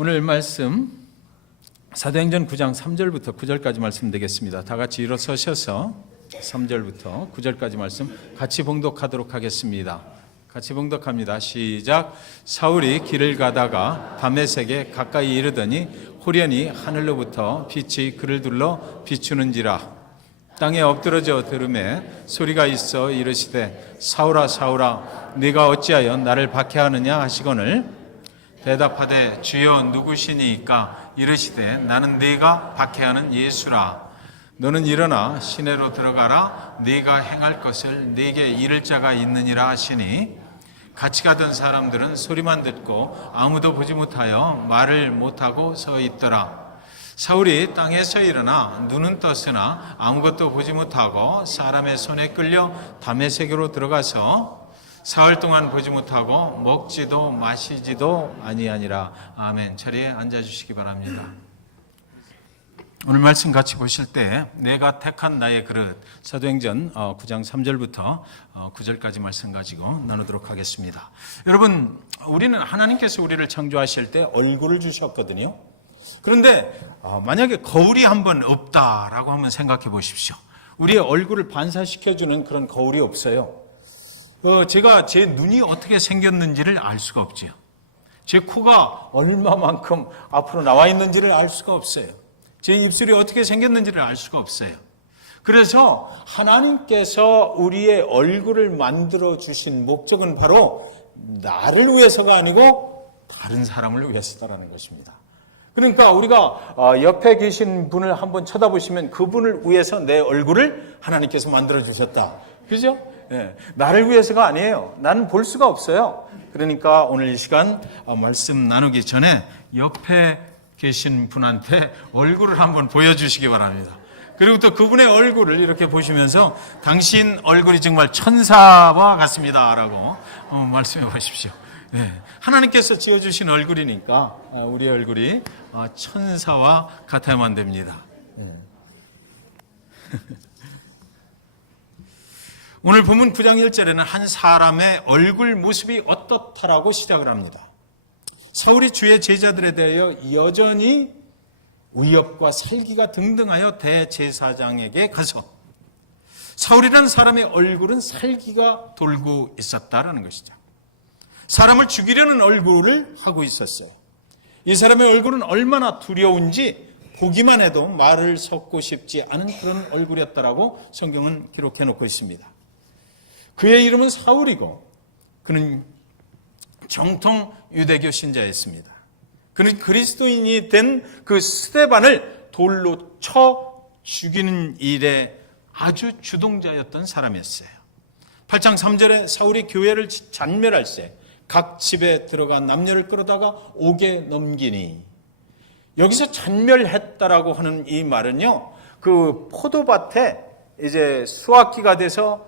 오늘 말씀 사도행전 9장 3절부터 9절까지 말씀 되겠습니다. 다 같이 일어서셔서 3절부터 9절까지 말씀 같이 봉독하도록 하겠습니다. 같이 봉독합니다. 시작. 사울이 길을 가다가 다메섹에 가까이 이르더니 호련히 하늘로부터 빛이 그를 둘러 비추는지라. 땅에 엎드러져 들음에 소리가 있어 이르시되 사울아 사울아 네가 어찌하여 나를 박해하느냐 하시거늘 대답하되 주여 누구시니이까 이르시되 나는 네가 박해하는 예수라. 너는 일어나 시내로 들어가라. 네가 행할 것을 네게 이를 자가 있느니라 하시니 같이 가던 사람들은 소리만 듣고 아무도 보지 못하여 말을 못하고 서 있더라. 사울이 땅에서 일어나 눈은 떴으나 아무것도 보지 못하고 사람의 손에 끌려 다메섹으로 들어가서 사흘 동안 보지 못하고 먹지도 마시지도 아니하니라. 아멘. 자리에 앉아주시기 바랍니다. 오늘 말씀 같이 보실 때 내가 택한 나의 그릇, 사도행전 9장 3절부터 9절까지 말씀 가지고 나누도록 하겠습니다. 여러분, 우리는 하나님께서 우리를 창조하실 때 얼굴을 주셨거든요. 그런데 만약에 거울이 한번 없다라고 한번 생각해 보십시오. 우리의 얼굴을 반사시켜주는 그런 거울이 없어요. 제가 제 눈이 어떻게 생겼는지를 알 수가 없죠. 제 코가 얼마만큼 앞으로 나와 있는지를 알 수가 없어요. 제 입술이 어떻게 생겼는지를 알 수가 없어요. 그래서 하나님께서 우리의 얼굴을 만들어 주신 목적은 바로 나를 위해서가 아니고 다른 사람을 위해서다라는 것입니다. 그러니까 우리가 옆에 계신 분을 한번 쳐다보시면 그분을 위해서 내 얼굴을 하나님께서 만들어 주셨다. 그죠? 네, 나를 위해서가 아니에요. 나는 볼 수가 없어요. 그러니까 오늘 이 시간 말씀 나누기 전에 옆에 계신 분한테 얼굴을 한번 보여주시기 바랍니다. 그리고 또 그분의 얼굴을 이렇게 보시면서 당신 얼굴이 정말 천사와 같습니다 라고 말씀해 보십시오. 네, 하나님께서 지어주신 얼굴이니까 우리 얼굴이 천사와 같아야만 됩니다. 네. 오늘 본문 9장 1절에는 한 사람의 얼굴 모습이 어떻다라고 시작을 합니다. 사울이 주의 제자들에 대하여 여전히 위협과 살기가 등등하여 대제사장에게 가서 사울이라는 사람의 얼굴은 살기가 돌고 있었다라는 것이죠. 사람을 죽이려는 얼굴을 하고 있었어요. 이 사람의 얼굴은 얼마나 두려운지 보기만 해도 말을 섞고 싶지 않은 그런 얼굴이었다라고 성경은 기록해 놓고 있습니다. 그의 이름은 사울이고 그는 정통 유대교 신자였습니다. 그는 그리스도인이 된 그 스데반을 돌로 쳐 죽이는 일에 아주 주동자였던 사람이었어요. 8장 3절에 사울이 교회를 잔멸할 때 각 집에 들어가 남녀를 끌어다가 옥에 넘기니, 여기서 잔멸했다라고 하는 이 말은요, 그 포도밭에 이제 수확기가 돼서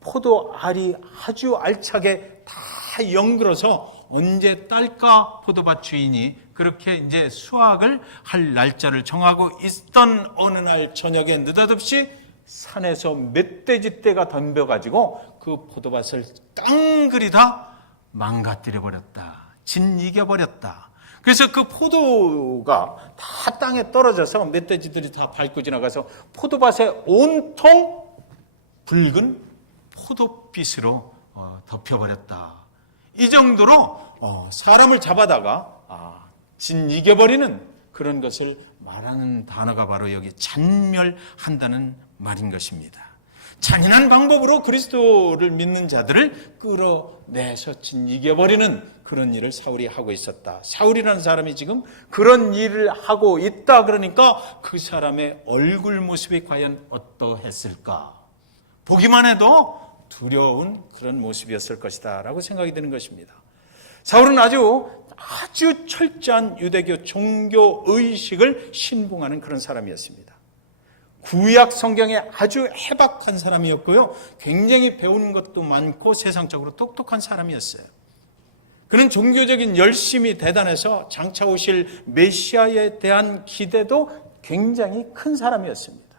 포도알이 아주 알차게 다 연글어서 언제 딸까 포도밭 주인이 그렇게 이제 수확을 할 날짜를 정하고 있던 어느 날 저녁에 느닷없이 산에서 멧돼지 떼가 덤벼가지고 그 포도밭을 깡그리 다 망가뜨려 버렸다. 짓이겨 버렸다. 그래서 그 포도가 다 땅에 떨어져서 멧돼지들이 다 밟고 지나가서 포도밭에 온통 붉은 포도빛으로 덮여버렸다. 이 정도로 사람을 잡아다가 짓이겨버리는 그런 것을 말하는 단어가 바로 여기 잔멸한다는 말인 것입니다. 잔인한 방법으로 그리스도를 믿는 자들을 끌어내서 짓이겨버리는 그런 일을 사울이 하고 있었다. 사울이라는 사람이 지금 그런 일을 하고 있다. 그러니까 그 사람의 얼굴 모습이 과연 어떠했을까? 보기만 해도 두려운 그런 모습이었을 것이다 라고 생각이 드는 것입니다. 사울은 아주 철저한 유대교 종교의식을 신봉하는 그런 사람이었습니다. 구약 성경에 아주 해박한 사람이었고요. 굉장히 배우는 것도 많고 세상적으로 똑똑한 사람이었어요. 그는 종교적인 열심이 대단해서 장차 오실 메시아에 대한 기대도 굉장히 큰 사람이었습니다.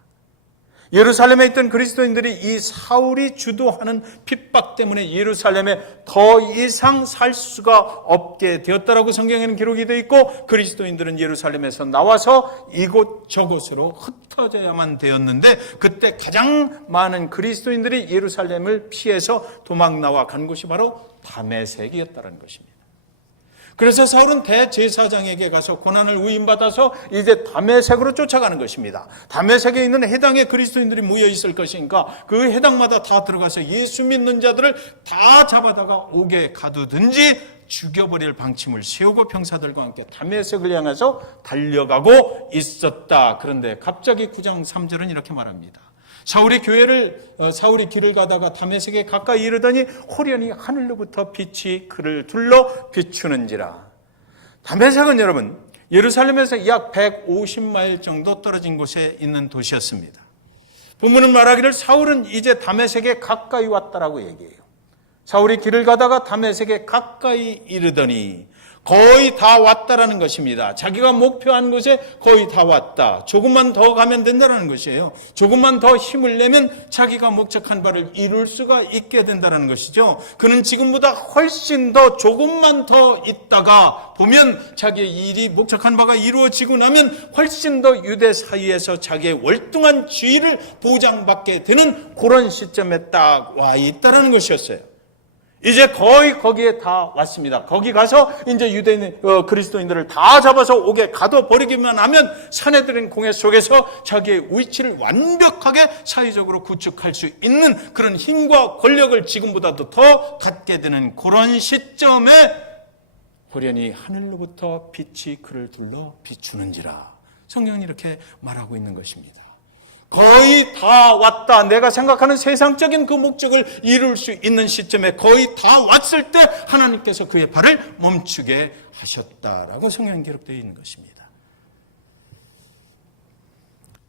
예루살렘에 있던 그리스도인들이 이 사울이 주도하는 핍박 때문에 예루살렘에 더 이상 살 수가 없게 되었다라고 성경에는 기록이 되어 있고, 그리스도인들은 예루살렘에서 나와서 이곳저곳으로 흩어져야만 되었는데, 그때 가장 많은 그리스도인들이 예루살렘을 피해서 도망 나와 간 곳이 바로 다메섹이었다는 것입니다. 그래서 사울은 대제사장에게 가서 고난을 위임받아서 이제 다메섹으로 쫓아가는 것입니다. 다메섹에 있는 해당의 그리스도인들이 모여 있을 것이니까 그 해당마다 다 들어가서 예수 믿는 자들을 다 잡아다가 옥에 가두든지 죽여버릴 방침을 세우고 병사들과 함께 다메섹을 향해서 달려가고 있었다. 그런데 갑자기 9장 3절은 이렇게 말합니다. 사울이 길을 가다가 다메섹에 가까이 이르더니 호련히 하늘로부터 빛이 그를 둘러 비추는지라. 다메섹은 여러분, 예루살렘에서 약 150마일 정도 떨어진 곳에 있는 도시였습니다. 본문은 말하기를 사울은 이제 다메섹에 가까이 왔다라고 얘기해요. 사울이 길을 가다가 다메섹에 가까이 이르더니 거의 다 왔다라는 것입니다. 자기가 목표한 곳에 거의 다 왔다. 조금만 더 가면 된다는 것이에요. 조금만 더 힘을 내면 자기가 목적한 바를 이룰 수가 있게 된다는 것이죠. 그는 지금보다 훨씬 더 조금만 더 있다가 보면 자기의 일이 목적한 바가 이루어지고 나면 훨씬 더 유대 사이에서 자기의 월등한 지위를 보장받게 되는 그런 시점에 딱 와 있다는 것이었어요. 이제 거의 거기에 다 왔습니다. 거기 가서 이제 유대인 그리스도인들을 다 잡아서 옥에 가둬버리기만 하면 사내들인 공회 속에서 자기의 위치를 완벽하게 사회적으로 구축할 수 있는 그런 힘과 권력을 지금보다도 더 갖게 되는 그런 시점에 호련히 하늘로부터 빛이 그를 둘러 비추는지라. 성경은 이렇게 말하고 있는 것입니다. 거의 다 왔다. 내가 생각하는 세상적인 그 목적을 이룰 수 있는 시점에 거의 다 왔을 때 하나님께서 그의 발을 멈추게 하셨다라고 성경에 기록되어 있는 것입니다.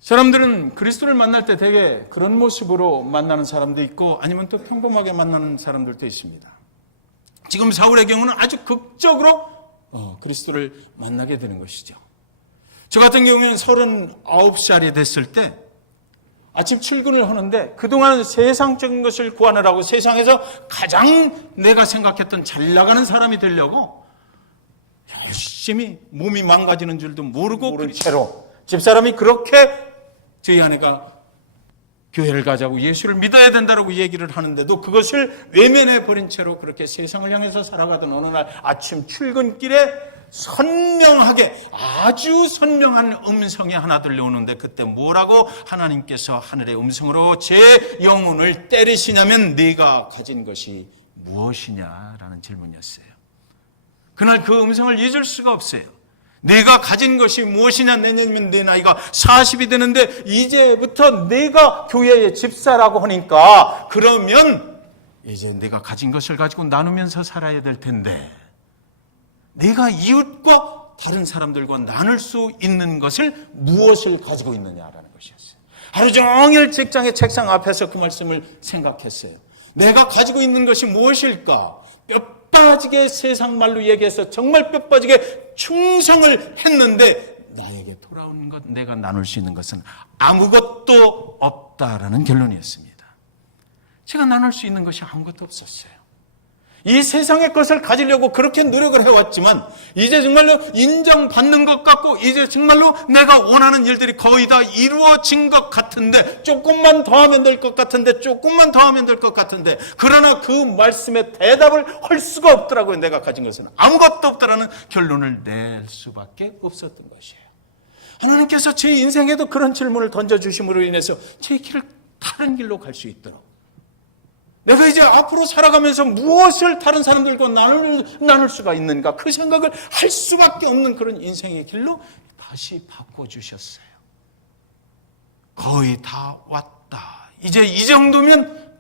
사람들은 그리스도를 만날 때 되게 그런 모습으로 만나는 사람도 있고 아니면 또 평범하게 만나는 사람들도 있습니다. 지금 사울의 경우는 아주 극적으로 그리스도를 만나게 되는 것이죠. 저 같은 경우에는 39살이 됐을 때 아침 출근을 하는데 그동안 세상적인 것을 구하느라고 세상에서 가장 내가 생각했던 잘 나가는 사람이 되려고 열심히 몸이 망가지는 줄도 모르고 모른 채로 집사람이 그렇게 저희 아내가 교회를 가자고 예수를 믿어야 된다고 얘기를 하는데도 그것을 외면해 버린 채로 그렇게 세상을 향해서 살아가던 어느 날 아침 출근길에 선명하게 아주 선명한 음성이 하나 들려오는데 그때 뭐라고 하나님께서 하늘의 음성으로 제 영혼을 때리시냐면 네가 가진 것이 무엇이냐라는 질문이었어요. 그날 그 음성을 잊을 수가 없어요. 네가 가진 것이 무엇이냐. 내년이면 내 나이가 40이 되는데 이제부터 내가 교회의 집사라고 하니까 그러면 이제 내가 가진 것을 가지고 나누면서 살아야 될 텐데 네가 이웃과 다른 사람들과 나눌 수 있는 것을 무엇을 가지고 있느냐라는 것이었어요. 하루 종일 직장의 책상 앞에서 그 말씀을 생각했어요. 내가 가지고 있는 것이 무엇일까? 뼈 빠지게 세상 말로 얘기해서 정말 뼈 빠지게 충성을 했는데 나에게 돌아오는 것, 내가 나눌 수 있는 것은 아무것도 없다라는 결론이었습니다. 제가 나눌 수 있는 것이 아무것도 없었어요. 이 세상의 것을 가지려고 그렇게 노력을 해왔지만 이제 정말로 인정받는 것 같고 이제 정말로 내가 원하는 일들이 거의 다 이루어진 것 같은데 조금만 더 하면 될 것 같은데 조금만 더 하면 될 것 같은데 그러나 그 말씀에 대답을 할 수가 없더라고요. 내가 가진 것은 아무것도 없다라는 결론을 낼 수밖에 없었던 것이에요. 하나님께서 제 인생에도 그런 질문을 던져주심으로 인해서 제 길을 다른 길로 갈 수 있도록 내가 이제 앞으로 살아가면서 무엇을 다른 사람들과 나눌 수가 있는가 그 생각을 할 수밖에 없는 그런 인생의 길로 다시 바꿔주셨어요. 거의 다 왔다. 이제 이 정도면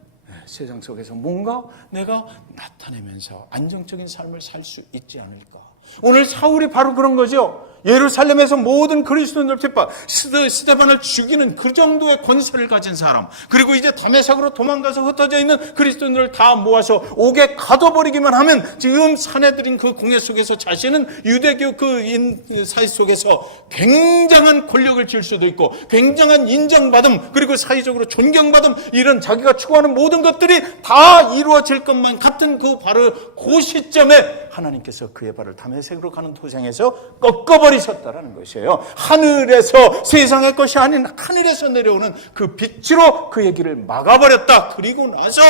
세상 속에서 뭔가 내가 나타내면서 안정적인 삶을 살 수 있지 않을까. 오늘 사울이 바로 그런 거죠. 예루살렘에서 모든 그리스도인들 핍박, 스데반을 죽이는 그 정도의 권세를 가진 사람, 그리고 이제 다메섹으로 도망가서 흩어져 있는 그리스도인들을 다 모아서 옥에 가둬버리기만 하면 지금 사내들인 그 공회 속에서 자신은 유대교 그 사회 속에서 굉장한 권력을 쥘 수도 있고 굉장한 인정받음, 그리고 사회적으로 존경받음, 이런 자기가 추구하는 모든 것들이 다 이루어질 것만 같은 그 바로 그 시점에 하나님께서 그의 발을 다메섹으로 가는 도상에서 꺾어버리셨다라는 것이에요. 하늘에서, 세상의 것이 아닌 하늘에서 내려오는 그 빛으로 그의 길을 막아버렸다. 그리고 나서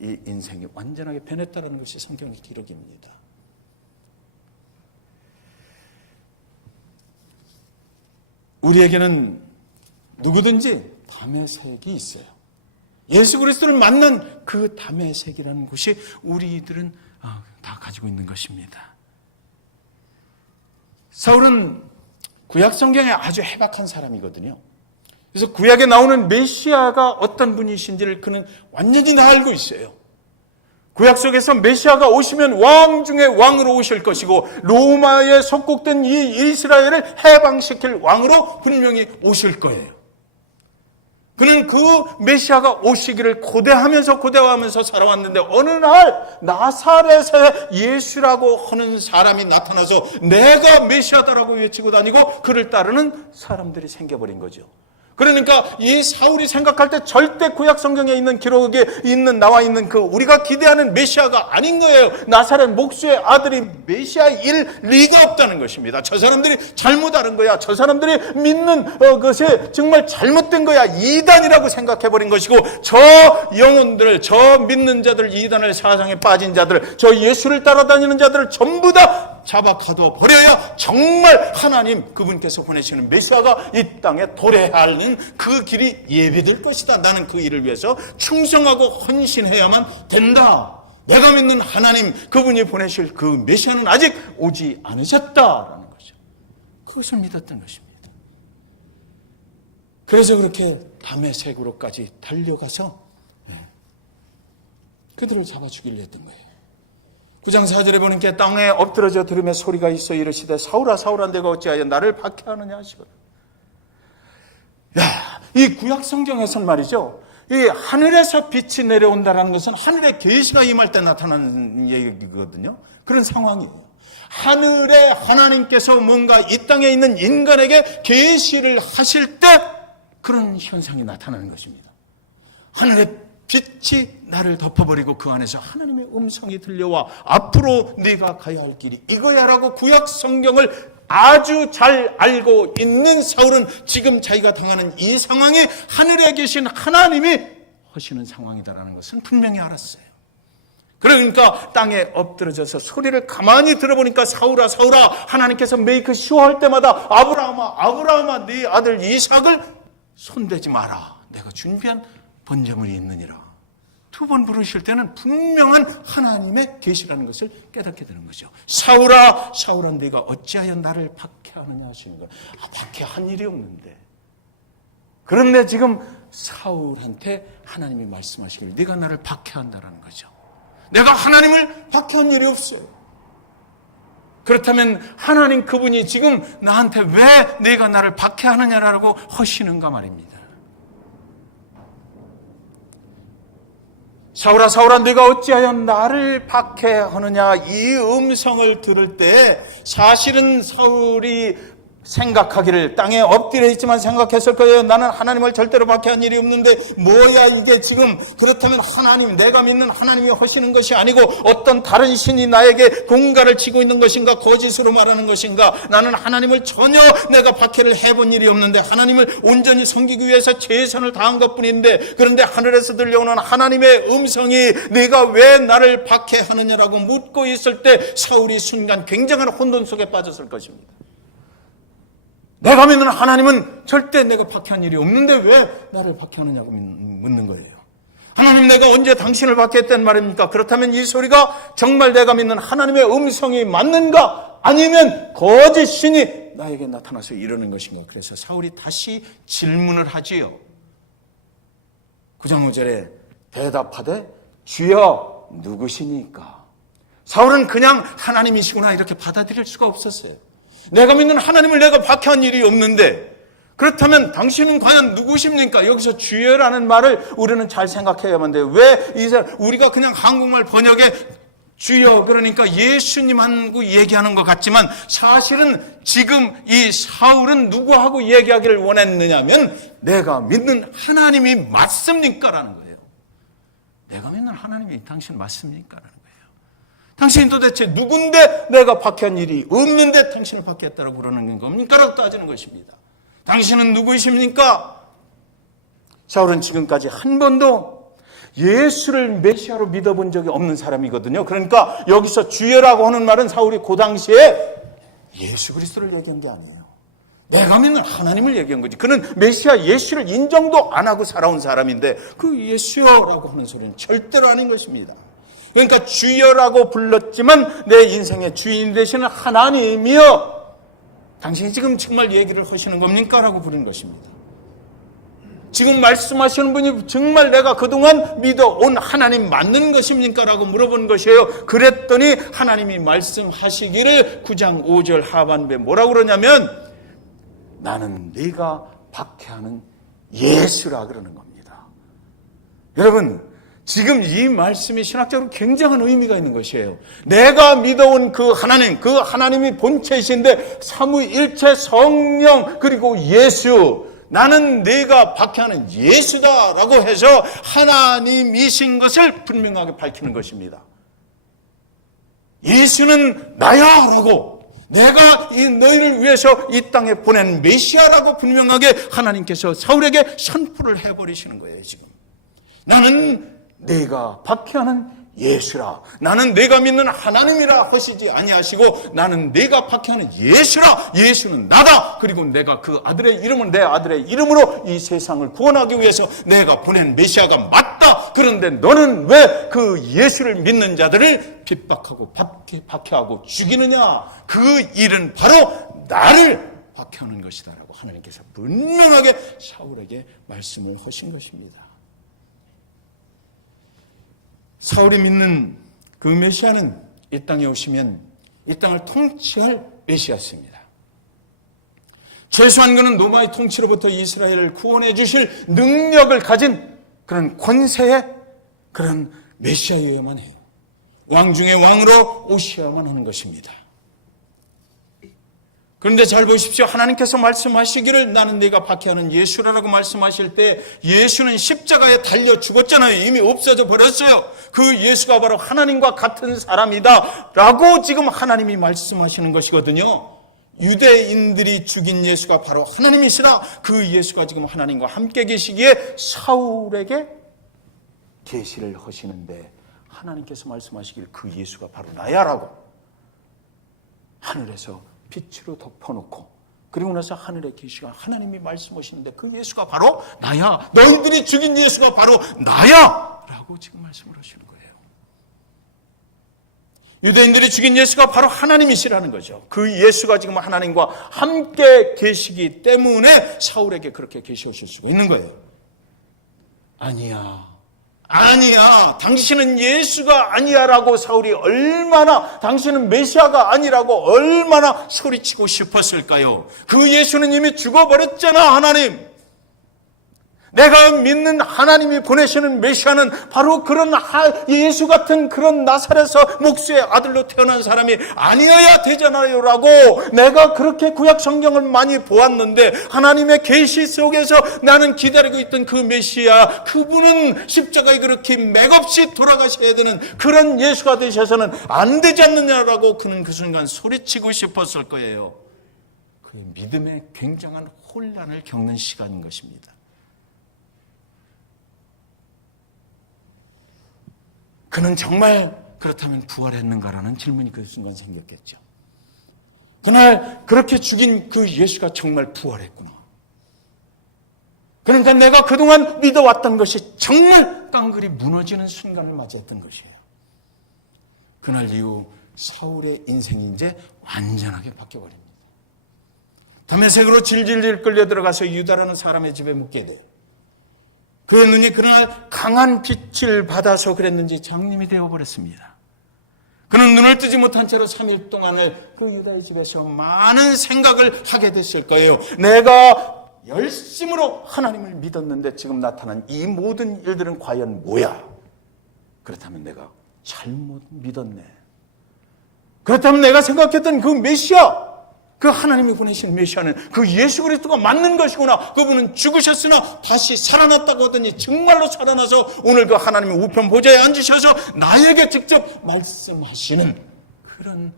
이 인생이 완전하게 변했다는 것이 성경의 기록입니다. 우리에게는 누구든지 다메섹이 있어요. 예수 그리스도를 만난 그 다메섹이라는 곳이 우리들은 다 가지고 있는 것입니다. 사울은 구약 성경에 아주 해박한 사람이거든요. 그래서 구약에 나오는 메시아가 어떤 분이신지를 그는 완전히 다 알고 있어요. 구약 속에서 메시아가 오시면 왕 중에 왕으로 오실 것이고 로마에 속국된 이 이스라엘을 해방시킬 왕으로 분명히 오실 거예요. 그는 그 메시아가 오시기를 고대하면서 살아왔는데 어느 날 나사렛에 예수라고 하는 사람이 나타나서 내가 메시아다라고 외치고 다니고 그를 따르는 사람들이 생겨버린 거죠. 그러니까 이 사울이 생각할 때 절대 구약 성경에 있는 기록에 나와 있는 그 우리가 기대하는 메시아가 아닌 거예요. 나사렛 목수의 아들이 메시아일 리가 없다는 것입니다. 저 사람들이 잘못 아는 거야. 저 사람들이 믿는 것이 정말 잘못된 거야. 이단이라고 생각해버린 것이고 저 영혼들, 저 믿는 자들, 이단을 사상에 빠진 자들, 저 예수를 따라다니는 자들을 전부 다 잡아 가둬 버려야 정말 하나님 그분께서 보내시는 메시아가 이 땅에 도래하는 그 길이 예비될 것이다. 나는 그 일을 위해서 충성하고 헌신해야만 된다. 내가 믿는 하나님 그분이 보내실 그 메시아는 아직 오지 않으셨다라는 거죠. 그것을 믿었던 것입니다. 그래서 그렇게 다메섹으로까지 달려가서 그들을 잡아 죽이려 했던 거예요. 9장 4절에 보니까 땅에 엎드러져 들으며 소리가 있어 이르시되 사울아 사울아 내가 어찌하여 나를 박해하느냐 하시거든. 이 구약 성경에서는 말이죠, 이 하늘에서 빛이 내려온다는 것은 하늘의 계시가 임할 때 나타나는 얘기거든요. 그런 상황이에요. 하늘에 하나님께서 뭔가 이 땅에 있는 인간에게 계시를 하실 때 그런 현상이 나타나는 것입니다. 하늘의 빛이 나를 덮어버리고 그 안에서 하나님의 음성이 들려와 앞으로 네가 가야 할 길이 이거야라고 구약 성경을 아주 잘 알고 있는 사울은 지금 자기가 당하는 이 상황이 하늘에 계신 하나님이 하시는 상황이다라는 것은 분명히 알았어요. 그러니까 땅에 엎드러져서 소리를 가만히 들어보니까 사울아 사울아 하나님께서 메이크 쇼 할 때마다 아브라함아 아브라함아 네 아들 이삭을 손대지 마라. 내가 준비한 번제물이 있느니라. 두 번 부르실 때는 분명한 하나님의 계시라는 것을 깨닫게 되는 거죠. 사울아 사울아 네가 어찌하여 나를 박해하느냐 하시는 거예요. 박해한 일이 없는데. 그런데 지금 사울한테 하나님이 말씀하시길 네가 나를 박해한다라는 거죠. 내가 하나님을 박해한 일이 없어요. 그렇다면 하나님 그분이 지금 나한테 왜 네가 나를 박해하느냐라고 하시는가 말입니다. 사울아 사울아 네가 어찌하여 나를 박해하느냐 이 음성을 들을 때 사실은 사울이 생각하기를 땅에 엎드려 있지만 생각했을 거예요. 나는 하나님을 절대로 박해한 일이 없는데 뭐야 이게 지금. 그렇다면 하나님 내가 믿는 하나님이 하시는 것이 아니고 어떤 다른 신이 나에게 공갈을 치고 있는 것인가 거짓으로 말하는 것인가. 나는 하나님을 전혀 내가 박해를 해본 일이 없는데 하나님을 온전히 섬기기 위해서 최선을 다한 것뿐인데 그런데 하늘에서 들려오는 하나님의 음성이 네가 왜 나를 박해하느냐라고 묻고 있을 때 사울이 순간 굉장한 혼돈 속에 빠졌을 것입니다. 내가 믿는 하나님은 절대 내가 박해한 일이 없는데 왜 나를 박해하느냐고 묻는 거예요. 하나님 내가 언제 당신을 박해했단 말입니까? 그렇다면 이 소리가 정말 내가 믿는 하나님의 음성이 맞는가? 아니면 거짓 신이 나에게 나타나서 이러는 것인가? 그래서 사울이 다시 질문을 하지요. 9장 5절에 대답하되 주여 누구시니까? 사울은 그냥 하나님이시구나 이렇게 받아들일 수가 없었어요. 내가 믿는 하나님을 내가 박해한 일이 없는데 그렇다면 당신은 과연 누구십니까? 여기서 주여라는 말을 우리는 잘 생각해야만 돼요. 왜 우리가 그냥 한국말 번역에 주여 그러니까 예수님하고 얘기하는 것 같지만 사실은 지금 이 사울은 누구하고 얘기하기를 원했느냐면 내가 믿는 하나님이 맞습니까? 라는 거예요. 내가 믿는 하나님이 당신 맞습니까? 라는 거예요. 당신이 도대체 누군데 내가 박해한 일이 없는데 당신을 박해했다고 그러는 겁니까? 라고 따지는 것입니다. 당신은 누구이십니까? 사울은 지금까지 한 번도 예수를 메시아로 믿어본 적이 없는 사람이거든요. 그러니까 여기서 주여라고 하는 말은 사울이 그 당시에 예수 그리스도를 얘기한 게 아니에요. 내가 믿는 하나님을 얘기한 거지. 그는 메시아 예수를 인정도 안 하고 살아온 사람인데 그 예수여라고 하는 소리는 절대로 아닌 것입니다. 그러니까 주여라고 불렀지만 내 인생의 주인 되시는 하나님이여 당신이 지금 정말 얘기를 하시는 겁니까? 라고 부르는 것입니다. 지금 말씀하시는 분이 정말 내가 그동안 믿어온 하나님 맞는 것입니까? 라고 물어본 것이에요. 그랬더니 하나님이 말씀하시기를 9장 5절 하반부에 뭐라고 그러냐면 나는 네가 박해하는 예수라 그러는 겁니다. 여러분 지금 이 말씀이 신학적으로 굉장한 의미가 있는 것이에요. 내가 믿어온 그 하나님이 본체이신데 삼위일체 성령 그리고 예수 나는 네가 박해하는 예수다라고 해서 하나님이신 것을 분명하게 밝히는 것입니다. 예수는 나야라고 내가 너희를 위해서 이 땅에 보낸 메시아라고 분명하게 하나님께서 사울에게 선포를 해버리시는 거예요. 지금 나는 내가 박해하는 예수라. 나는 내가 믿는 하나님이라 하시지 아니하시고 나는 내가 박해하는 예수라. 예수는 나다. 그리고 내가 그 아들의 이름은 내 아들의 이름으로 이 세상을 구원하기 위해서 내가 보낸 메시아가 맞다. 그런데 너는 왜 그 예수를 믿는 자들을 핍박하고 박해하고 죽이느냐. 그 일은 바로 나를 박해하는 것이다 라고 하나님께서 분명하게 사울에게 말씀을 하신 것입니다. 사울이 믿는 그 메시아는 이 땅에 오시면 이 땅을 통치할 메시아였습니다. 최소한 그는 로마의 통치로부터 이스라엘을 구원해 주실 능력을 가진 그런 권세의 그런 메시아여야만 해요. 왕 중의 왕으로 오셔야만 하는 것입니다. 그런데 잘 보십시오. 하나님께서 말씀하시기를 나는 네가 박해하는 예수라고 말씀하실 때 예수는 십자가에 달려 죽었잖아요. 이미 없어져 버렸어요. 그 예수가 바로 하나님과 같은 사람이다 라고 지금 하나님이 말씀하시는 것이거든요. 유대인들이 죽인 예수가 바로 하나님이시라. 그 예수가 지금 하나님과 함께 계시기에 사울에게 계시를 하시는데 하나님께서 말씀하시기를 그 예수가 바로 나야라고 하늘에서 빛으로 덮어놓고 그리고 나서 하늘의 계시가 하나님이 말씀하시는데 그 예수가 바로 나야. 너희들이 죽인 예수가 바로 나야 라고 지금 말씀을 하시는 거예요. 유대인들이 죽인 예수가 바로 하나님이시라는 거죠. 그 예수가 지금 하나님과 함께 계시기 때문에 사울에게 그렇게 계시하실 수가 있는 거예요. 아니야. 당신은 예수가 아니야라고 사울이 얼마나 당신은 메시아가 아니라고 얼마나 소리치고 싶었을까요? 그 예수는 이미 죽어버렸잖아. 하나님. 내가 믿는 하나님이 보내시는 메시아는 바로 그런 예수 같은 그런 나사렛에서 목수의 아들로 태어난 사람이 아니어야 되잖아요 라고 내가 그렇게 구약 성경을 많이 보았는데 하나님의 계시 속에서 나는 기다리고 있던 그 메시아 그분은 십자가에 그렇게 맥없이 돌아가셔야 되는 그런 예수가 되셔서는 안 되지 않느냐라고 그는 그 순간 소리치고 싶었을 거예요. 그 믿음의 굉장한 혼란을 겪는 시간인 것입니다. 그는 정말 그렇다면 부활했는가라는 질문이 그 순간 생겼겠죠. 그날 그렇게 죽인 그 예수가 정말 부활했구나. 그러니까 내가 그동안 믿어왔던 것이 정말 깡그리 무너지는 순간을 맞이했던 것이에요. 그날 이후 사울의 인생이 이제 완전하게 바뀌어버립니다. 다메섹으로 질질 끌려 들어가서 유다라는 사람의 집에 묵게 돼요. 그의 눈이 그날 강한 빛을 받아서 그랬는지 장님이 되어버렸습니다. 그는 눈을 뜨지 못한 채로 3일 동안을 그 유다의 집에서 많은 생각을 하게 됐을 거예요. 내가 열심으로 하나님을 믿었는데 지금 나타난 이 모든 일들은 과연 뭐야? 그렇다면 내가 잘못 믿었네. 그렇다면 내가 생각했던 그 메시아, 그 하나님이 보내신 메시아는 그 예수 그리스도가 맞는 것이구나. 그분은 죽으셨으나 다시 살아났다고 하더니 정말로 살아나서 오늘 그 하나님의 우편 보좌에 앉으셔서 나에게 직접 말씀하시는 그런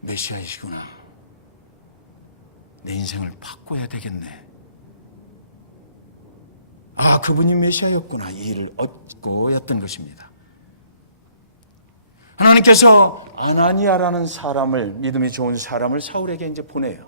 메시아이시구나. 내 인생을 바꿔야 되겠네. 아, 그분이 메시아였구나. 이 일을 얻고 였던 것입니다. 하나님께서 아나니아라는 사람을, 믿음이 좋은 사람을 사울에게 이제 보내요.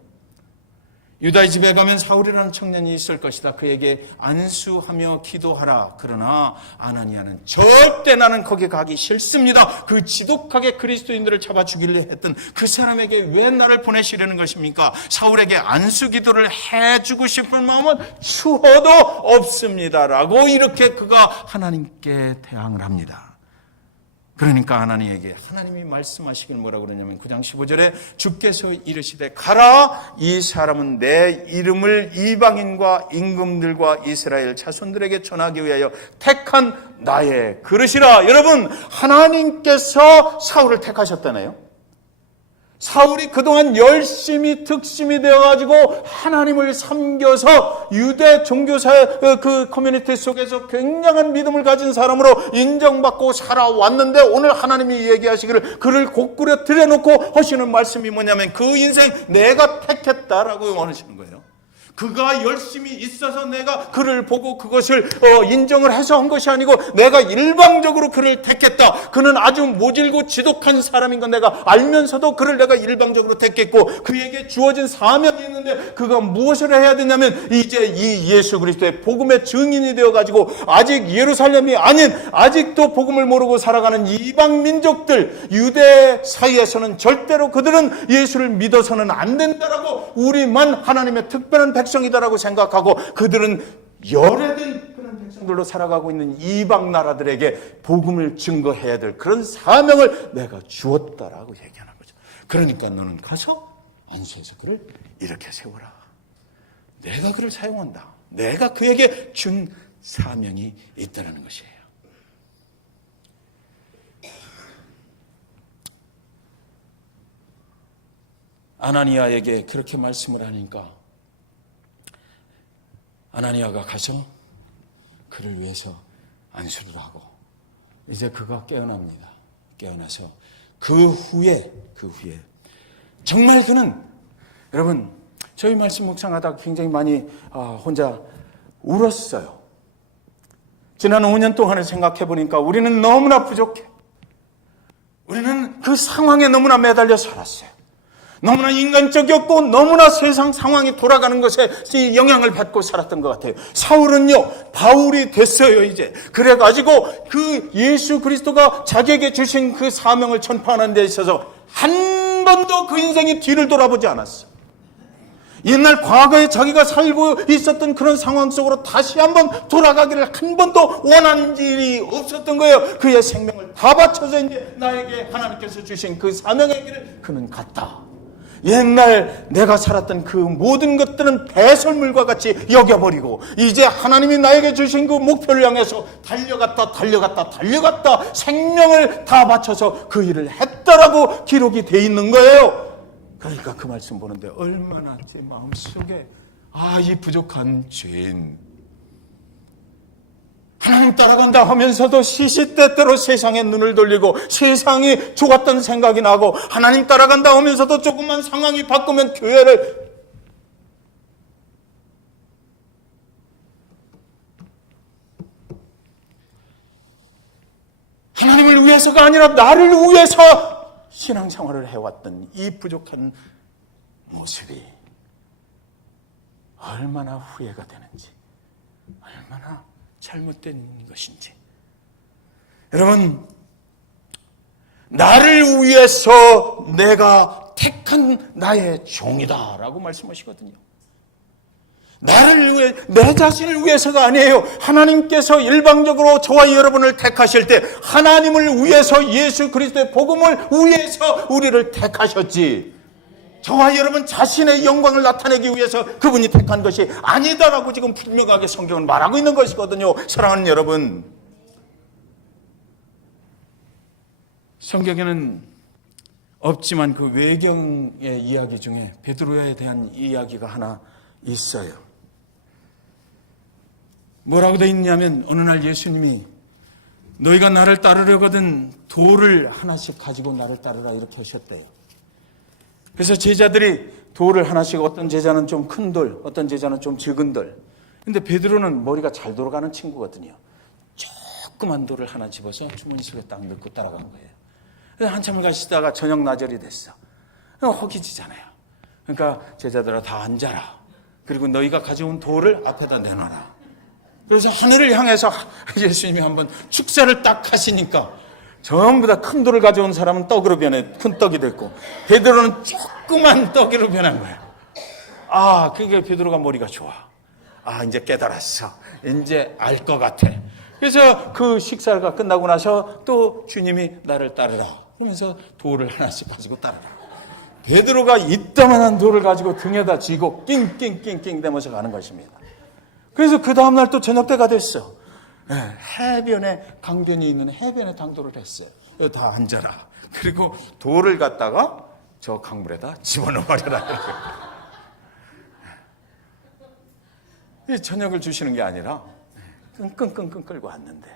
유다의 집에 가면 사울이라는 청년이 있을 것이다. 그에게 안수하며 기도하라. 그러나 아나니아는 절대 나는 거기 가기 싫습니다. 그 지독하게 그리스도인들을 잡아 죽이려 했던 그 사람에게 왜 나를 보내시려는 것입니까? 사울에게 안수 기도를 해주고 싶은 마음은 추호도 없습니다라고 이렇게 그가 하나님께 대항을 합니다. 그러니까 하나님에게 하나님이 말씀하시길 뭐라고 그러냐면 9장 15절에 주께서 이르시되 가라, 이 사람은 내 이름을 이방인과 임금들과 이스라엘 자손들에게 전하기 위하여 택한 나의 그릇이라. 여러분, 하나님께서 사울을 택하셨다네요. 사울이 그동안 열심히 득심이 되어가지고 하나님을 섬겨서 유대 종교사의 그 커뮤니티 속에서 굉장한 믿음을 가진 사람으로 인정받고 살아왔는데 오늘 하나님이 얘기하시기를 그를 곡구려 들여놓고 하시는 말씀이 뭐냐면 그 인생 내가 택했다라고 원하시는 거예요. 그가 열심히 있어서 내가 그를 보고 그것을 인정을 해서 한 것이 아니고 내가 일방적으로 그를 택했다. 그는 아주 모질고 지독한 사람인 건 내가 알면서도 그를 내가 일방적으로 택했고 그에게 주어진 사명이 있는데 그가 무엇을 해야 되냐면 이제 이 예수 그리스도의 복음의 증인이 되어가지고 아직 예루살렘이 아닌 아직도 복음을 모르고 살아가는 이방 민족들 유대 사이에서는 절대로 그들은 예수를 믿어서는 안 된다라고 우리만 하나님의 특별한 백성이다라고 생각하고 그들은 열애된 그런 백성들로 살아가고 있는 이방 나라들에게 복음을 증거해야 될 그런 사명을 내가 주었다라고 얘기하는 거죠. 그러니까 너는 가서 안수해서 그를 이렇게 세워라. 내가 그를 사용한다. 내가 그에게 준 사명이 있다는 것이에요. 아나니아에게 그렇게 말씀을 하니까 아나니아가 가서 그를 위해서 안수를 하고 이제 그가 깨어납니다. 깨어나서 그 후에 정말 그는 여러분 저희 말씀 묵상하다가 굉장히 많이 혼자 울었어요. 지난 5년 동안을 생각해 보니까 우리는 너무나 부족해. 우리는 그 상황에 너무나 매달려 살았어요. 너무나 인간적이었고 너무나 세상 상황이 돌아가는 것에 영향을 받고 살았던 것 같아요. 사울은요 바울이 됐어요. 이제 그래가지고 그 예수 그리스도가 자기에게 주신 그 사명을 전파하는 데 있어서 한 번도 그 인생이 뒤를 돌아보지 않았어. 옛날 과거에 자기가 살고 있었던 그런 상황 속으로 다시 한번 돌아가기를 한 번도 원한 일이 없었던 거예요. 그의 생명을 다 바쳐서 이제 나에게 하나님께서 주신 그 사명의 길을 그는 갔다. 옛날 내가 살았던 그 모든 것들은 배설물과 같이 여겨버리고 이제 하나님이 나에게 주신 그 목표를 향해서 달려갔다 생명을 다 바쳐서 그 일을 했다라고 기록이 돼 있는 거예요. 그러니까 그 말씀 보는데 얼마나 제 마음속에 이 부족한 죄인 하나님 따라간다 하면서도 시시때때로 세상에 눈을 돌리고 세상이 좋았던 생각이 나고 하나님 따라간다 하면서도 조금만 상황이 바꾸면 교회를 하나님을 위해서가 아니라 나를 위해서 신앙생활을 해왔던 이 부족한 모습이 얼마나 후회가 되는지 얼마나 잘못된 것인지. 여러분, 나를 위해서 내가 택한 나의 종이다 라고 말씀하시거든요. 나를 위해, 내 자신을 위해서가 아니에요. 하나님께서 일방적으로 저와 여러분을 택하실 때 하나님을 위해서, 예수 그리스도의 복음을 위해서 우리를 택하셨지, 저와 여러분 자신의 영광을 나타내기 위해서 그분이 택한 것이 아니다라고 지금 분명하게 성경은 말하고 있는 것이거든요. 사랑하는 여러분, 성경에는 없지만 그 외경의 이야기 중에 베드로에 대한 이야기가 하나 있어요. 뭐라고 되어 있냐면, 어느 날 예수님이 너희가 나를 따르려거든 돌을 하나씩 가지고 나를 따르라, 이렇게 하셨대요. 그래서 제자들이 돌을 하나씩, 어떤 제자는 좀 큰 돌, 어떤 제자는 좀 적은 돌. 근데 베드로는 머리가 잘 돌아가는 친구거든요. 조그만 돌을 하나 집어서 주머니 속에 딱 넣고 따라간 거예요. 그래서 한참을 가시다가 저녁 나절이 됐어. 허기지잖아요. 그러니까 제자들아, 다 앉아라. 그리고 너희가 가져온 돌을 앞에다 내놔라. 그래서 하늘을 향해서 예수님이 한번 축사를 딱 하시니까 전부 다 큰 돌을 가져온 사람은 떡으로 변해, 큰 떡이 됐고, 베드로는 조그만 떡으로 변한 거예요. 아, 그게 베드로가 머리가 좋아. 아, 이제 깨달았어. 이제 알 것 같아. 그래서 그 식사가 끝나고 나서 또 주님이 나를 따르라 그러면서 돌을 하나씩 가지고 따르라. 베드로가 이따만한 돌을 가지고 등에다 지고 낑낑낑낑 대면서 가는 것입니다. 그래서 그 다음날 또 저녁 때가 됐어. 해변에, 강변이 있는 해변에 당도를 했어요. 여기 다 앉아라. 그리고 돌을 갖다가 저 강물에다 집어넣어버려라. 저녁을 주시는 게 아니라 끙끙끙끙 끌고 왔는데,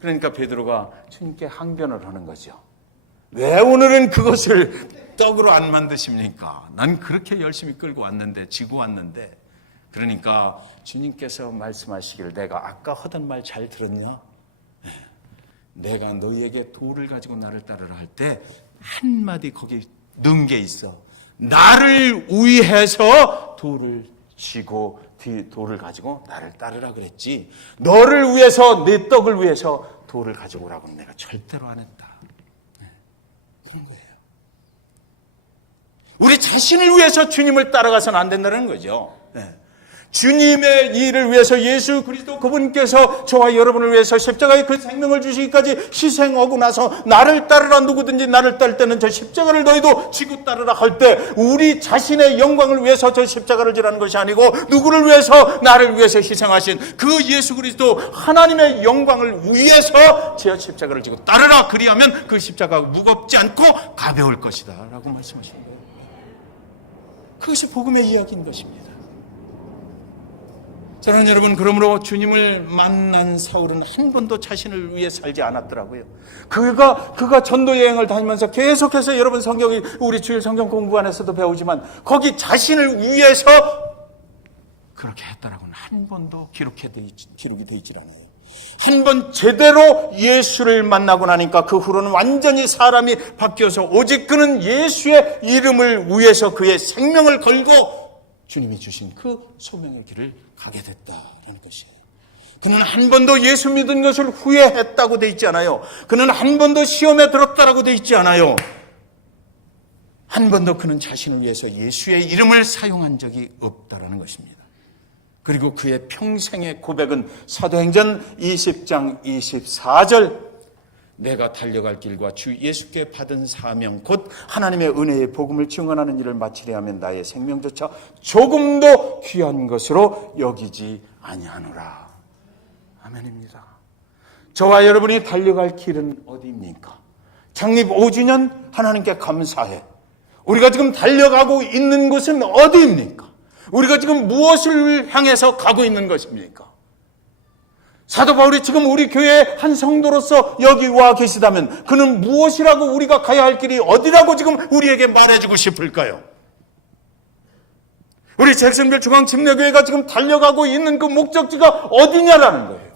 그러니까 베드로가 주님께 항변을 하는 거죠. 왜 오늘은 그것을 떡으로 안 만드십니까? 난 그렇게 열심히 끌고 왔는데, 지고 왔는데. 그러니까 주님께서 말씀하시기를, 내가 아까 하던 말 잘 들었냐? 내가 너희에게 돌을 가지고 나를 따르라 할 때 한마디 거기 넣은 게 있어. 나를 위해서 돌을 쥐고 돌을 가지고 나를 따르라 그랬지, 너를 위해서, 내 떡을 위해서 돌을 가지고 오라고는 내가 절대로 안 했다. 그런 거예요. 우리 자신을 위해서 주님을 따라가서는 안 된다는 거죠. 주님의 일을 위해서 예수 그리스도 그분께서 저와 여러분을 위해서 십자가에 그 생명을 주시기까지 희생하고 나서 나를 따르라, 누구든지 나를 따를 때는 저 십자가를 너희도 지고 따르라 할 때, 우리 자신의 영광을 위해서 저 십자가를 지라는 것이 아니고 누구를 위해서? 나를 위해서 희생하신 그 예수 그리스도 하나님의 영광을 위해서 저 십자가를 지고 따르라. 그리하면 그 십자가가 무겁지 않고 가벼울 것이다 라고 말씀하신 거예요. 그것이 복음의 이야기인 것입니다. 사랑하는 여러분, 그러므로 주님을 만난 사울은 한 번도 자신을 위해 살지 않았더라고요. 그가 전도 여행을 다니면서 계속해서, 여러분 성경이 우리 주일 성경 공부 안에서도 배우지만, 거기 자신을 위해서 그렇게 했다라고는 한 번도 기록이 되어 있질 않아요. 한 번 제대로 예수를 만나고 나니까 그 후로는 완전히 사람이 바뀌어서 오직 그는 예수의 이름을 위해서 그의 생명을 걸고 주님이 주신 그 소명의 길을 가게 됐다라는 것이에요. 그는 한 번도 예수 믿은 것을 후회했다고 돼 있지 않아요. 그는 한 번도 시험에 들었다라고 돼 있지 않아요. 한 번도 그는 자신을 위해서 예수의 이름을 사용한 적이 없다라는 것입니다. 그리고 그의 평생의 고백은 사도행전 20장 24절, 내가 달려갈 길과 주 예수께 받은 사명 곧 하나님의 은혜의 복음을 증언하는 일을 마치려 하면 나의 생명조차 조금도 귀한 것으로 여기지 아니하노라. 아멘입니다. 저와 여러분이 달려갈 길은 어디입니까? 창립 5주년 하나님께 감사해. 우리가 지금 달려가고 있는 곳은 어디입니까? 우리가 지금 무엇을 향해서 가고 있는 것입니까? 사도 바울이 지금 우리 교회의 한 성도로서 여기 와 계시다면 그는 무엇이라고, 우리가 가야 할 길이 어디라고 지금 우리에게 말해주고 싶을까요? 우리 잭슨빌 중앙침례교회가 지금 달려가고 있는 그 목적지가 어디냐라는 거예요.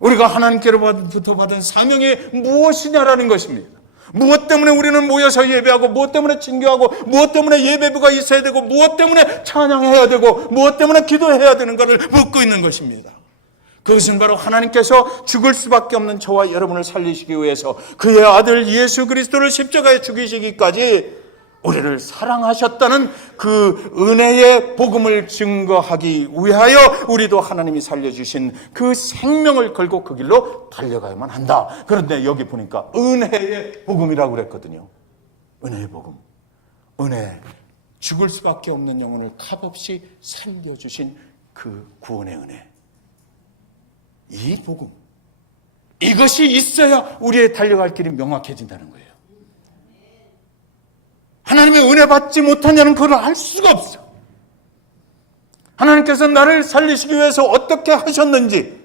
우리가 하나님께로부터 받은 사명이 무엇이냐라는 것입니다. 무엇 때문에 우리는 모여서 예배하고, 무엇 때문에 친교하고, 무엇 때문에 예배부가 있어야 되고, 무엇 때문에 찬양해야 되고, 무엇 때문에 기도해야 되는가를 묻고 있는 것입니다. 그것은 바로 하나님께서 죽을 수밖에 없는 저와 여러분을 살리시기 위해서 그의 아들 예수 그리스도를 십자가에 죽이시기까지 우리를 사랑하셨다는 그 은혜의 복음을 증거하기 위하여 우리도 하나님이 살려주신 그 생명을 걸고 그 길로 달려가야만 한다. 그런데 여기 보니까 은혜의 복음이라고 그랬거든요. 은혜의 복음. 은혜. 죽을 수밖에 없는 영혼을 값없이 살려주신 그 구원의 은혜. 이 복음. 이것이 있어야 우리의 달려갈 길이 명확해진다는 거예요. 하나님의 은혜 받지 못하냐는 그걸 알 수가 없어. 하나님께서 나를 살리시기 위해서 어떻게 하셨는지,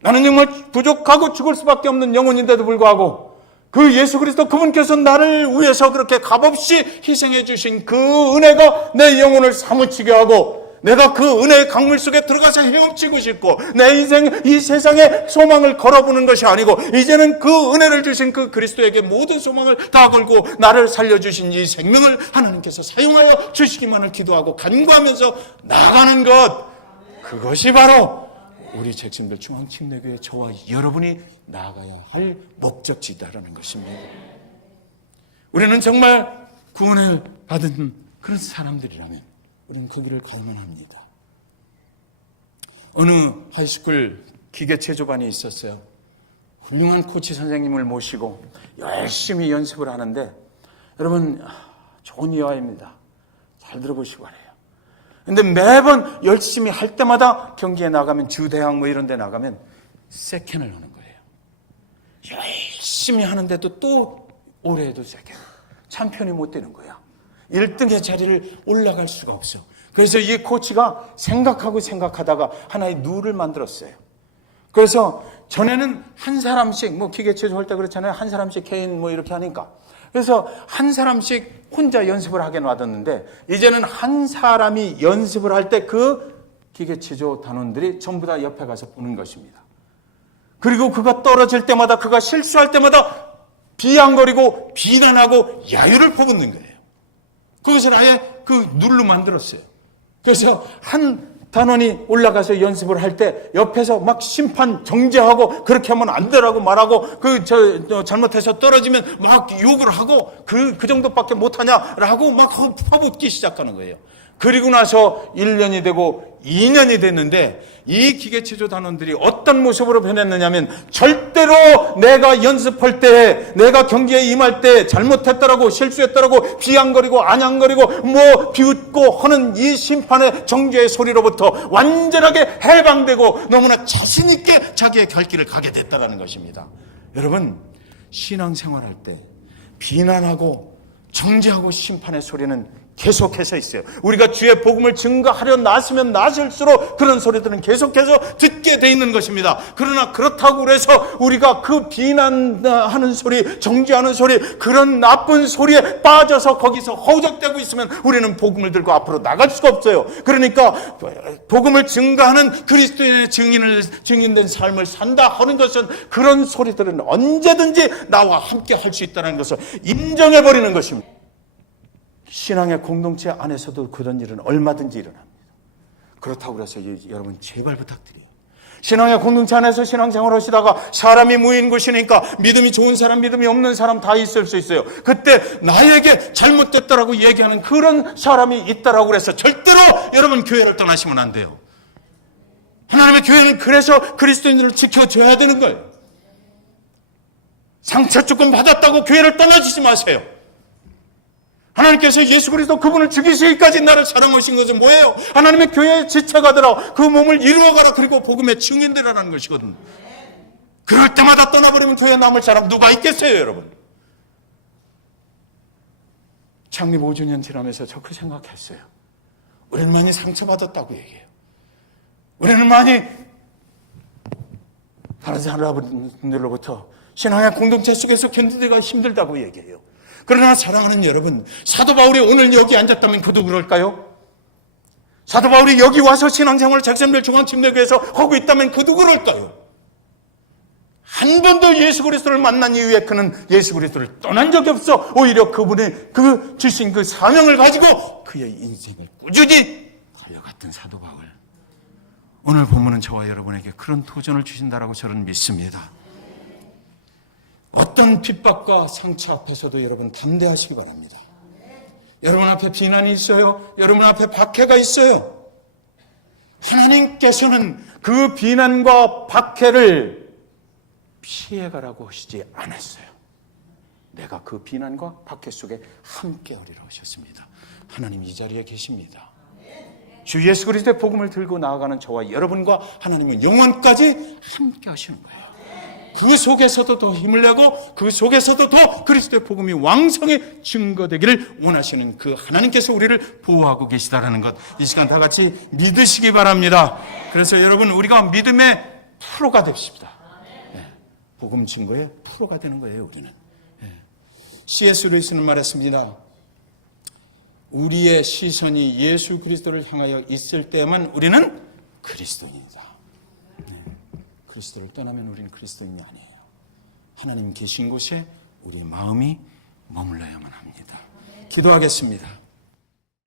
나는 정말 부족하고 죽을 수밖에 없는 영혼인데도 불구하고 그 예수 그리스도 그분께서 나를 위해서 그렇게 값없이 희생해 주신 그 은혜가 내 영혼을 사무치게 하고, 내가 그 은혜의 강물 속에 들어가서 헤엄치고 싶고 내 인생 이 세상에 소망을 걸어보는 것이 아니고 이제는 그 은혜를 주신 그 그리스도에게 모든 소망을 다 걸고 나를 살려주신 이 생명을 하나님께서 사용하여 주시기만을 기도하고 간구하면서 나아가는 것, 그것이 바로 우리 백성들 중앙침례교회 저와 여러분이 나아가야 할 목적지다라는 것입니다. 우리는 정말 구원을 받은 그런 사람들이라면 우리는 그 길을 갈만 합니다. 어느 하이스쿨 기계체조반이 있었어요. 훌륭한 코치 선생님을 모시고 열심히 연습을 하는데, 여러분 좋은 이야기입니다. 잘 들어보시기 바라요. 근데 매번 열심히 할 때마다 경기에 나가면, 주대학 뭐 이런 데 나가면 세컨을 하는 거예요. 열심히 하는데도 또 올해에도 세컨. 챔피언이 못 되는 거야. 1등의 자리를 올라갈 수가 없어. 그래서 이 코치가 생각하다가 하나의 룰을 만들었어요. 그래서 전에는 한 사람씩, 뭐 기계체조 할 때 그렇잖아요. 한 사람씩 개인 뭐 이렇게 하니까. 그래서 한 사람씩 혼자 연습을 하게 놔뒀는데, 이제는 한 사람이 연습을 할 때 그 기계체조 단원들이 전부 다 옆에 가서 보는 것입니다. 그리고 그가 떨어질 때마다, 그가 실수할 때마다 비아냥거리고 비난하고 야유를 퍼붓는 거예요. 그것을 아예 그 룰로 만들었어요. 그래서 한 단원이 올라가서 연습을 할 때 옆에서 막 심판 정죄하고 그렇게 하면 안 되라고 말하고, 잘못해서 떨어지면 막 욕을 하고 그 정도밖에 못하냐라고 막 퍼붓기 시작하는 거예요. 그리고 나서 1년이 되고 2년이 됐는데 이 기계체조 단원들이 어떤 모습으로 변했느냐면, 절대로 내가 연습할 때, 내가 경기에 임할 때 잘못했다라고, 실수했다라고 비아냥거리고 아냥거리고 뭐 비웃고 하는 이 심판의 정죄의 소리로부터 완전하게 해방되고 너무나 자신 있게 자기의 갈 길을 가게 됐다는 것입니다. 여러분, 신앙생활할 때 비난하고 정죄하고 심판의 소리는 계속해서 있어요. 우리가 주의 복음을 증거하려 나서면 나설수록 그런 소리들은 계속해서 듣게 돼 있는 것입니다. 그러나 그렇다고 해서 우리가 그 비난하는 소리, 정죄하는 소리, 그런 나쁜 소리에 빠져서 거기서 허우적대고 있으면 우리는 복음을 들고 앞으로 나갈 수가 없어요. 그러니까 복음을 증거하는 그리스도인의 증인된 삶을 산다 하는 것은, 그런 소리들은 언제든지 나와 함께 할 수 있다는 것을 인정해버리는 것입니다. 신앙의 공동체 안에서도 그런 일은 얼마든지 일어납니다. 그렇다고 해서 여러분 제발 부탁드려요. 신앙의 공동체 안에서 신앙생활 하시다가 사람이 모인 곳이니까 믿음이 좋은 사람, 믿음이 없는 사람 다 있을 수 있어요. 그때 나에게 잘못됐다라고 얘기하는 그런 사람이 있다라고 해서 절대로 여러분 교회를 떠나시면 안 돼요. 하나님의 교회는 그래서 그리스도인들을 지켜줘야 되는 거예요. 상처 조금 받았다고 교회를 떠나주지 마세요. 하나님께서 예수 그리스도 그분을 죽이시기까지 나를 사랑하신 것은 뭐예요? 하나님의 교회의 지체가 되라, 그 몸을 이루어가라, 그리고 복음의 증인되라는 것이거든요. 그럴 때마다 떠나버리면 교회에 남을 사람 누가 있겠어요, 여러분? 창립 5주년 지나면서 저 그 생각했어요. 우리는 많이 상처받았다고 얘기해요. 우리는 많이 다른 사람들로부터 신앙의 공동체 속에서 견디기가 힘들다고 얘기해요. 그러나 사랑하는 여러분, 사도 바울이 오늘 여기 앉았다면 그도 그럴까요? 사도 바울이 여기 와서 신앙생활을 작sem별 중앙침례교회에서 하고 있다면 그도 그럴까요? 한 번도 예수 그리스도를 만난 이후에 그는 예수 그리스도를 떠난 적이 없어. 오히려 그분의 주신 그 사명을 가지고 그의 인생을 꾸준히 달려갔던 사도 바울. 오늘 본문은 저와 여러분에게 그런 도전을 주신다라고 저는 믿습니다. 어떤 핍박과 상처 앞에서도 여러분 담대하시기 바랍니다. 여러분 앞에 비난이 있어요. 여러분 앞에 박해가 있어요. 하나님께서는 그 비난과 박해를 피해가라고 하시지 않았어요. 내가 그 비난과 박해 속에 함께 하리라 하셨습니다. 하나님 이 자리에 계십니다. 주 예수 그리스도의 복음을 들고 나아가는 저와 여러분과 하나님은 영원까지 함께 하시는 거예요. 그 속에서도 더 힘을 내고 그 속에서도 더 그리스도의 복음이 왕성히 증거되기를 원하시는 그 하나님께서 우리를 보호하고 계시다는 것, 이 시간 다 같이 믿으시기 바랍니다. 그래서 여러분, 우리가 믿음의 프로가 됩시다. 복음 증거의 프로가 되는 거예요, 우리는. C.S. 루이스는 말했습니다. 우리의 시선이 예수 그리스도를 향하여 있을 때만 우리는 그리스도인이다. 그리스도를 떠나면 우리는 그리스도인이 아니에요. 하나님 계신 곳에 우리 마음이 머물러야만 합니다. 기도하겠습니다.